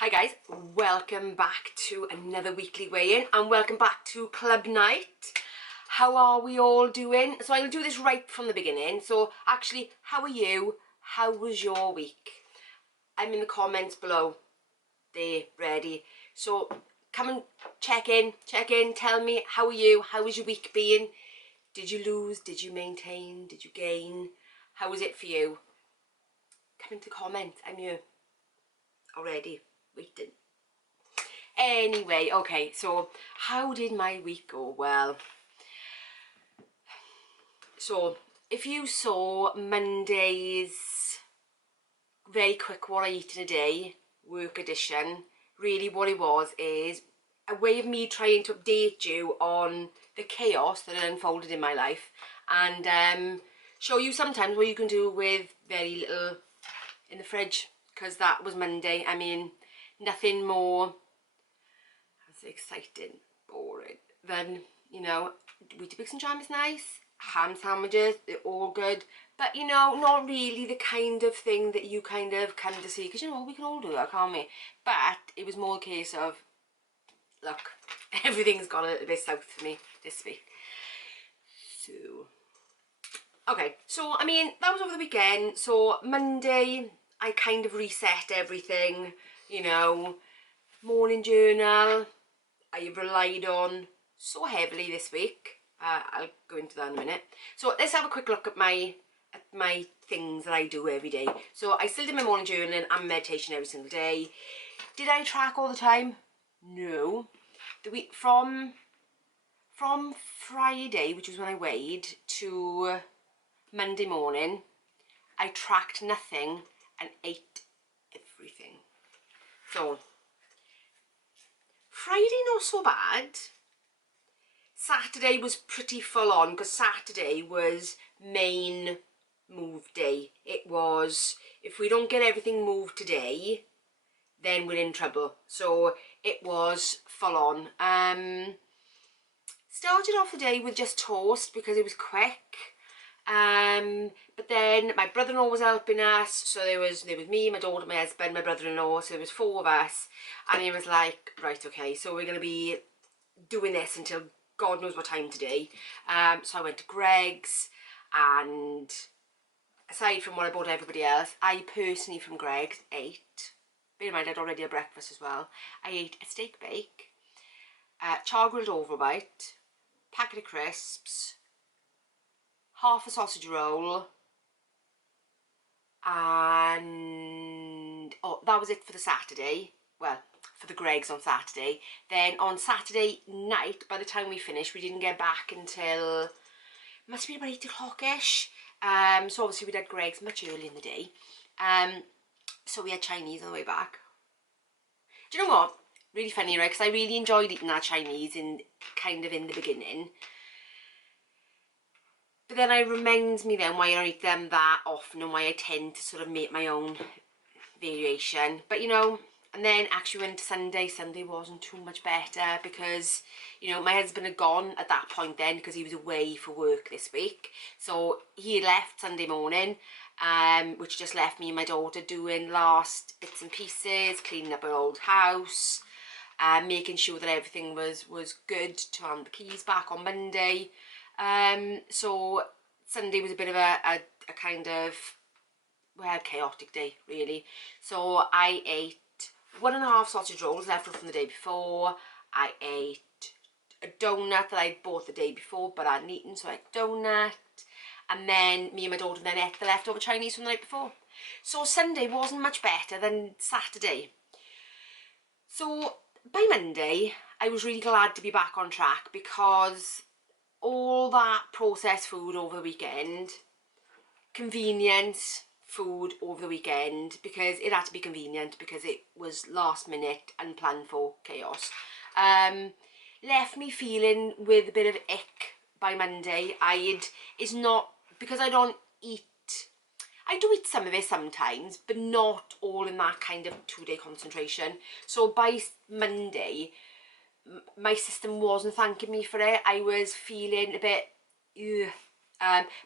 Hi guys, welcome back to another weekly weigh-in and welcome back to club night. How are we all doing? So I'll do this right from the beginning. So actually, how are you? How was your week? I'm in the comments below. They're ready. So come and check in, tell me how are you? How was your week been? Did you lose? Did you maintain? Did you gain? How was it for you? Come into comment. I'm here already waiting. Anyway, okay, so how did my week go? Well, so if you saw Monday's very quick what I eat in a day work edition, really what it was is a way of me trying to update you on the chaos that had unfolded in my life and show you sometimes what you can do with very little in the fridge, because that was Monday. I mean, nothing more exciting, boring, then, you know, Weetabix and jam is nice, ham sandwiches, they're all good, but you know, not really the kind of thing that you kind of come to see, because you know, we can all do that, can't we? But it was more a case of, look, everything's gone a little bit south for me this week. So, okay, so I mean, that was over the weekend. So Monday, I kind of reset everything, you know, morning journal, I relied on so heavily this week. I'll go into that in a minute. So let's have a quick look at my things that I do every day. So I still do my morning journaling and meditation every single day. Did I track all the time? No. The week from Friday, which was when I weighed, to Monday morning, I tracked nothing and ate everything. So Friday not so bad. Saturday was pretty full on, because Saturday was main move day. It was, if we don't get everything moved today, then we're in trouble. So it was full on. Started off the day with just toast because it was quick. But then my brother-in-law was helping us, so there was me, my daughter, my husband, my brother-in-law, so there was 4 of us, and he was like, right, okay, so we're going to be doing this until God knows what time today. So I went to Greg's, and aside from what I bought everybody else, I personally from Greg's ate, bear in mind I'd already had breakfast as well, I ate a steak bake, char-grilled overbite, packet of crisps, half a sausage roll, and oh, that was it for the Saturday. Well, for the Greg's on Saturday. Then on Saturday night, by the time we finished, we didn't get back until, must have been about 8 o'clock-ish. So obviously we'd had Greg's much earlier in the day. So we had Chinese on the way back. Do you know what? Really funny, right? Because I really enjoyed eating that Chinese in the beginning. But then it reminds me then why I don't eat them that often and why I tend to sort of make my own variation. But you know, and then actually went to Sunday wasn't too much better because, you know, my husband had gone at that point then because he was away for work this week. So he had left Sunday morning, which just left me and my daughter doing last bits and pieces, cleaning up our old house, making sure that everything was good to hand the keys back on Monday. So Sunday was a bit of a kind of, well, chaotic day really. So I ate 1.5 sausage rolls left from the day before. I ate a donut that I bought the day before but I hadn't eaten, so I ate a donut. And then me and my daughter then ate the leftover Chinese from the night before. So Sunday wasn't much better than Saturday. So by Monday, I was really glad to be back on track because all that processed food over the weekend, convenience food over the weekend, because it had to be convenient because it was last minute unplanned for chaos, left me feeling with a bit of ick by Monday. It's not because I don't eat, I do eat some of it sometimes, but not all in that kind of 2-day concentration. So by Monday, my system wasn't thanking me for it. I was feeling a bit,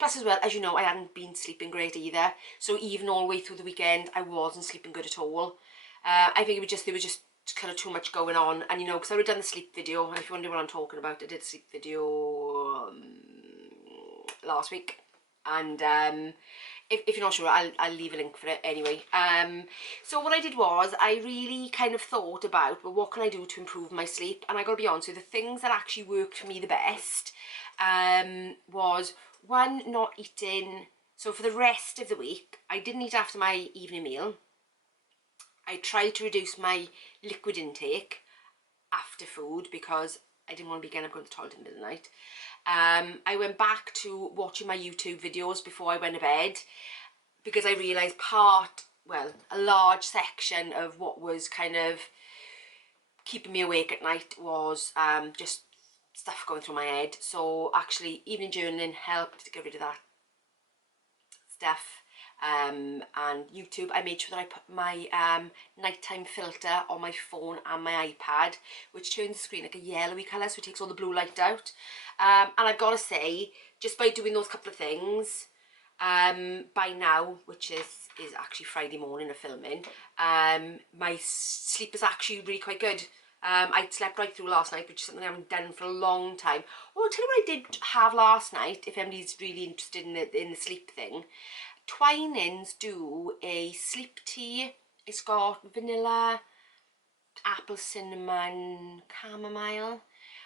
plus as well, as you know, I hadn't been sleeping great either. So even all the way through the weekend, I wasn't sleeping good at all. I think there was just kind of too much going on, and you know, because I would have done the sleep video, and if you wonder what I'm talking about, I did a sleep video last week, and if you're not sure, I'll leave a link for it anyway. So what I did was, I really kind of thought about, well, what can I do to improve my sleep? And I got to be honest with you, the things that actually worked for me the best was, one, not eating. So for the rest of the week, I didn't eat after my evening meal. I tried to reduce my liquid intake after food because I didn't want to be getting up going to the toilet in the middle of the night. I went back to watching my YouTube videos before I went to bed because I realised a large section of what was kind of keeping me awake at night was just stuff going through my head. So actually evening journaling helped to get rid of that stuff. And YouTube, I made sure that I put my nighttime filter on my phone and my iPad, which turns the screen like a yellowy colour, so it takes all the blue light out. And I've got to say, just by doing those couple of things, by now, which is actually Friday morning of filming, my sleep is actually really quite good. I slept right through last night, which is something I haven't done for a long time. Oh, I'll tell you what I did have last night, if anybody's really interested in the sleep thing. Twinings do a sleep tea. It's got vanilla, apple, cinnamon, chamomile,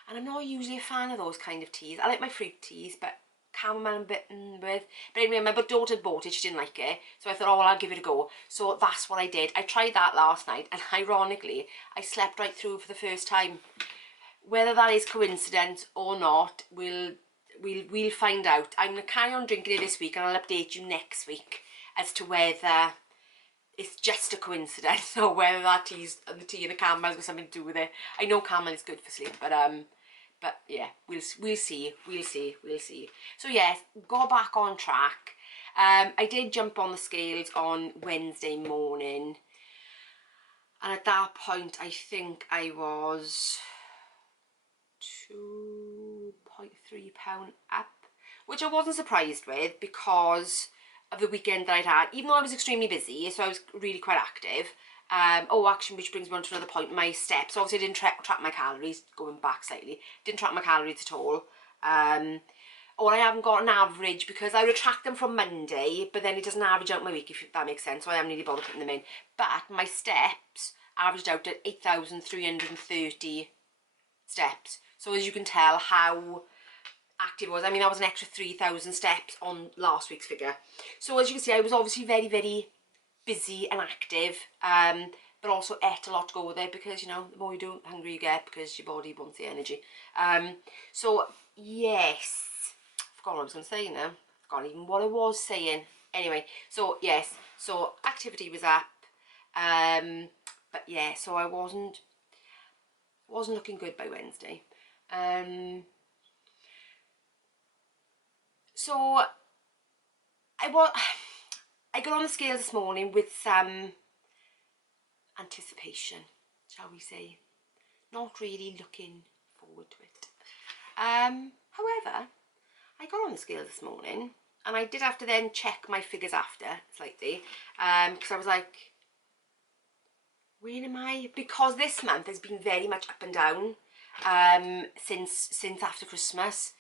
and I'm not usually a fan of those kind of teas. I like my fruit teas, but chamomile I'm a bit with. But anyway, my daughter bought it, she didn't like it, so I thought, oh well, I'll give it a go. So that's what I did. I tried that last night, and ironically, I slept right through for the first time. Whether that is coincidence or not, we'll find out. I'm going to carry on drinking it this week, and I'll update you next week as to whether it's just a coincidence or whether that the tea and the camomile's got something to do with it. I know chamomile is good for sleep, but yeah, we'll see. So yes, go back on track. I did jump on the scales on Wednesday morning, and at that point I think I was 2.3 pound up, which I wasn't surprised with because of the weekend that I'd had, even though I was extremely busy, so I was really quite active. Oh, actually, which brings me on to another point, my steps. Obviously, I didn't track my calories, going back slightly. Didn't track my calories at all. Or I haven't got an average because I would track them from Monday, but then it doesn't average out my week, if that makes sense, so I haven't really bothered putting them in. But my steps averaged out at 8,330 steps. So as you can tell how active I was. I mean, that was an extra 3,000 steps on last week's figure. So as you can see, I was obviously very, very busy and active, but also ate a lot to go with it because, you know, the more you do, the hungrier you get because your body wants the energy. So yes, I forgot what I was going to say now. I forgot even what I was saying. Anyway, so yes, so activity was up, but yeah, so I wasn't looking good by Wednesday. So I got on the scales this morning with some anticipation, shall we say. Not really looking forward to it. However, I got on the scale this morning, and I did have to then check my figures after slightly, because I was like, where am I? Because this month has been very much up and down since after Christmas,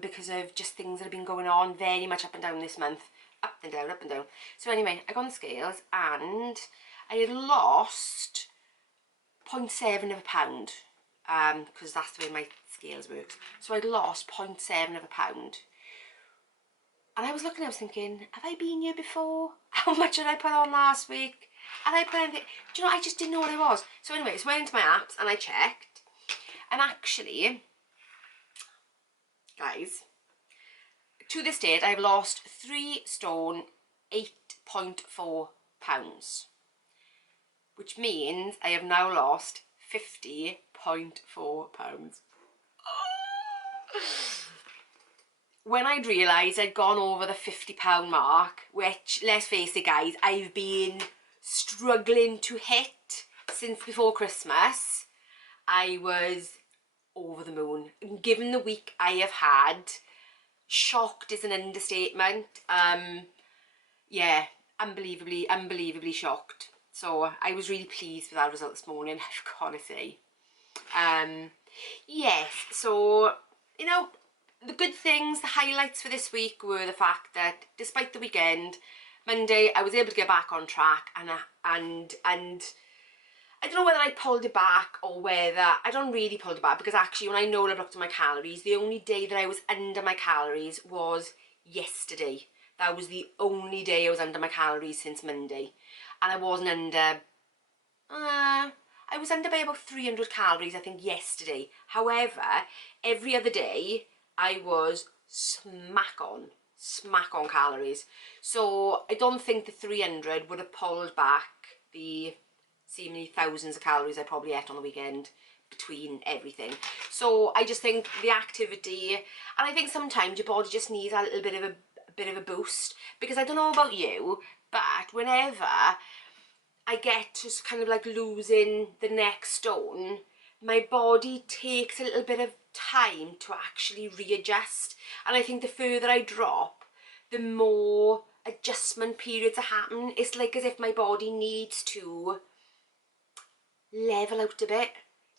because of just things that have been going on, very much up and down this month. Up and down, up and down. So anyway, I got on the scales and I had lost 0.7 of a pound, because that's the way my scales works. So I'd lost 0.7 of a pound. And I was looking, I was thinking, have I been here before? How much did I put on last week? And I put anything, do you know, I just didn't know what I was. So anyway, so I went into my apps and I checked. And actually, guys, to this date, I've lost 3 stone, 8.4 pounds. Which means I have now lost 50.4 pounds. When I'd realised I'd gone over the £50 mark, which, let's face it guys, I've been struggling to hit since before Christmas, I was over the moon. Given the week I have had, shocked is an understatement. Yeah, unbelievably shocked. So I was really pleased with that result this morning, I've got to say. Yes, so, you know, the good things, the highlights for this week were the fact that despite the weekend, Monday, I was able to get back on track, and I don't know whether I pulled it back or whether, I don't really pull it back, because actually when I know I've looked at my calories, the only day that I was under my calories was yesterday. That was the only day I was under my calories since Monday. And I wasn't under, I was under by about 300 calories, I think, yesterday. However, every other day, I was smack on calories. So I don't think the 300 would have pulled back the seemingly thousands of calories I probably ate on the weekend between everything. So I just think the activity, and I think sometimes your body just needs a little bit of a boost, because I don't know about you, but whenever I get to kind of like losing the next stone, my body takes a little bit of time to actually readjust. And I think the further I drop, the more adjustment periods are happening. It's like as if my body needs to level out a bit.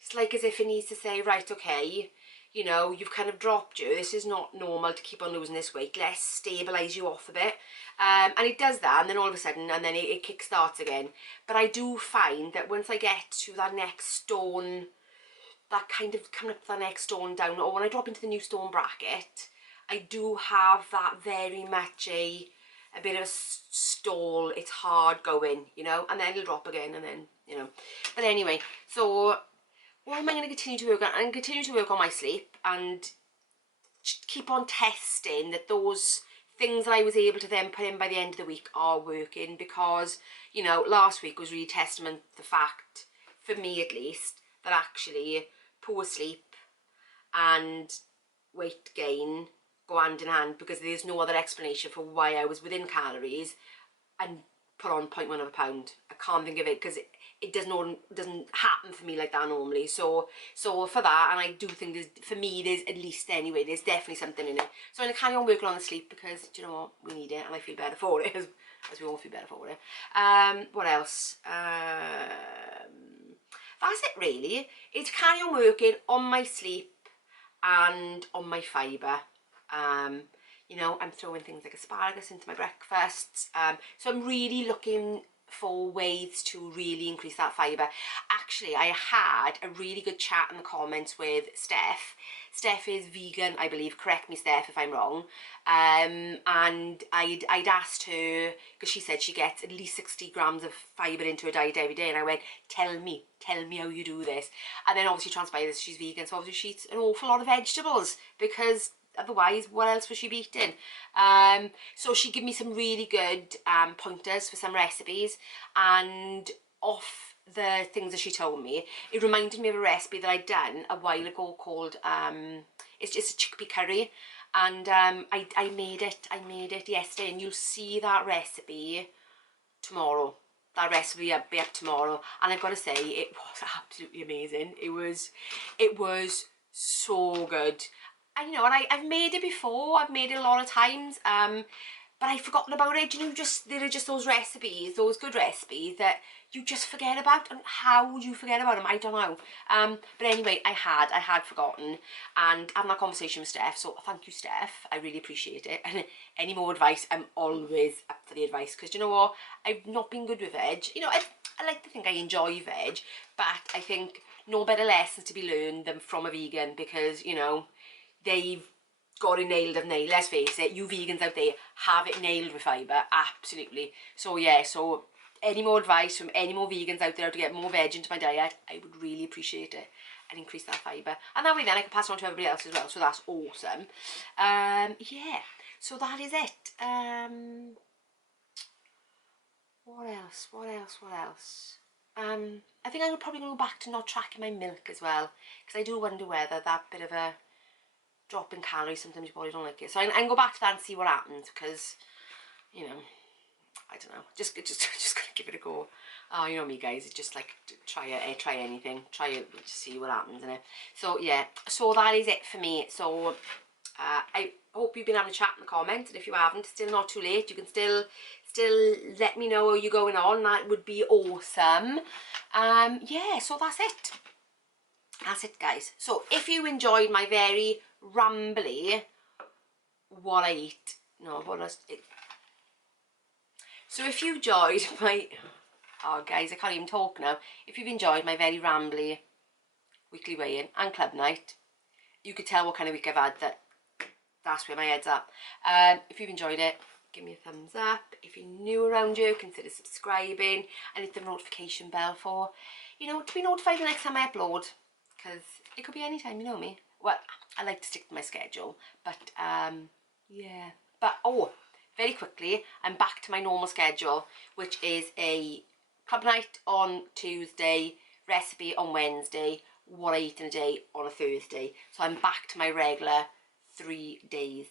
It's like as if it needs to say, right, okay, you know, you've kind of dropped you. This is not normal to keep on losing this weight. Let's stabilise you off a bit. And it does that, and then all of a sudden, and then it kick-starts again. But I do find that once I get to that next stone, that kind of coming up to the next stone down, or when I drop into the new stone bracket, I do have that very much a bit of a stall. It's hard going, you know, and then it'll drop again, and then, you know. But anyway, so what am I going to continue to work on? I'm going to continue to work on my sleep and keep on testing that those things that I was able to then put in by the end of the week are working, because, you know, last week was really testament to the fact, for me at least, that actually poor sleep and weight gain go hand in hand, because there's no other explanation for why I was within calories and put on 0.1 of a pound. I can't think of it, because it doesn't happen for me like that normally. So for that, and I do think for me there's at least, anyway, there's definitely something in it. So I'm going to carry on working on the sleep, because do you know what, we need it, and I feel better for it, as we all feel better for it. What else? That's it really. It's carry on working on my sleep and on my fibre. You know, I'm throwing things like asparagus into my breakfasts. So I'm really looking for ways to really increase that fibre. Actually, I had a really good chat in the comments with Steph. Steph is vegan, I believe. Correct me, Steph, if I'm wrong. And I'd asked her, because she said she gets at least 60 grams of fibre into her diet every day, and I went, tell me how you do this. And then obviously transpired that she's vegan, so obviously she eats an awful lot of vegetables, because otherwise what else was she be eating? So she gave me some really good pointers for some recipes, and off the things that she told me, it reminded me of a recipe that I'd done a while ago called it's just a chickpea curry, and I made it yesterday, and you'll see that recipe tomorrow. That recipe will be up tomorrow, and I've got to say, it was absolutely amazing. It was so good. And you know, and I've made it before, I've made it a lot of times, but I've forgotten about it. You know, there are just those recipes, those good recipes that you just forget about, and how would you forget about them? I don't know. But anyway, I had forgotten, and having that conversation with Steph, so thank you, Steph, I really appreciate it. And any more advice, I'm always up for the advice, because you know what, I've not been good with veg. You know, I like to think I enjoy veg, but I think no better lessons to be learned than from a vegan, because, you know, they've got it nailed, haven't they? Let's face it, you vegans out there have it nailed with fibre, absolutely. So yeah, so any more advice from any more vegans out there how to get more veg into my diet, I would really appreciate it, and increase that fibre. And that way then I can pass it on to everybody else as well, so that's awesome. Yeah, so that is it. What else? I think I'm probably going to go back to not tracking my milk as well, because I do wonder whether that bit of a drop in calories, sometimes your body don't like it. So I can go back to that and see what happens, because, you know, I don't know, just gonna give it a go. Oh, you know me, guys, it's just like try anything, try it, just see what happens in it. So yeah, so that is it for me. So I hope you've been having a chat in the comments, and if you haven't, it's still not too late. You can still still let me know how you're going on. That would be awesome. Yeah, so that's it. That's it, guys. So if you enjoyed my very rambly what I eat, no, what was it? So if you enjoyed my, oh guys, I can't even talk now. If you've enjoyed my very rambly weekly weigh-in and club night, you could tell what kind of week I've had, that's where my head's at. If you've enjoyed it, give me a thumbs up. If you're new around here, consider subscribing and hit the notification bell for, you know, to be notified the next time I upload, because it could be any time, you know me. Well, I like to stick to my schedule, but yeah. But oh, very quickly, I'm back to my normal schedule, which is a club night on Tuesday, recipe on Wednesday, what I eat in a day on a Thursday. So I'm back to my regular 3 days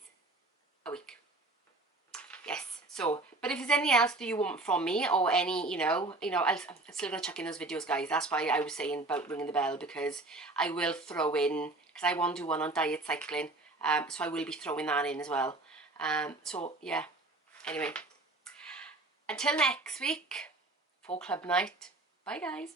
a week. Yes. So, but if there's anything else that you want from me, or any, I'm still gonna chuck in those videos, guys. That's why I was saying about ringing the bell, because I will throw in, because I want to do one on diet cycling. So I will be throwing that in as well. So yeah. Anyway, until next week for club night. Bye, guys.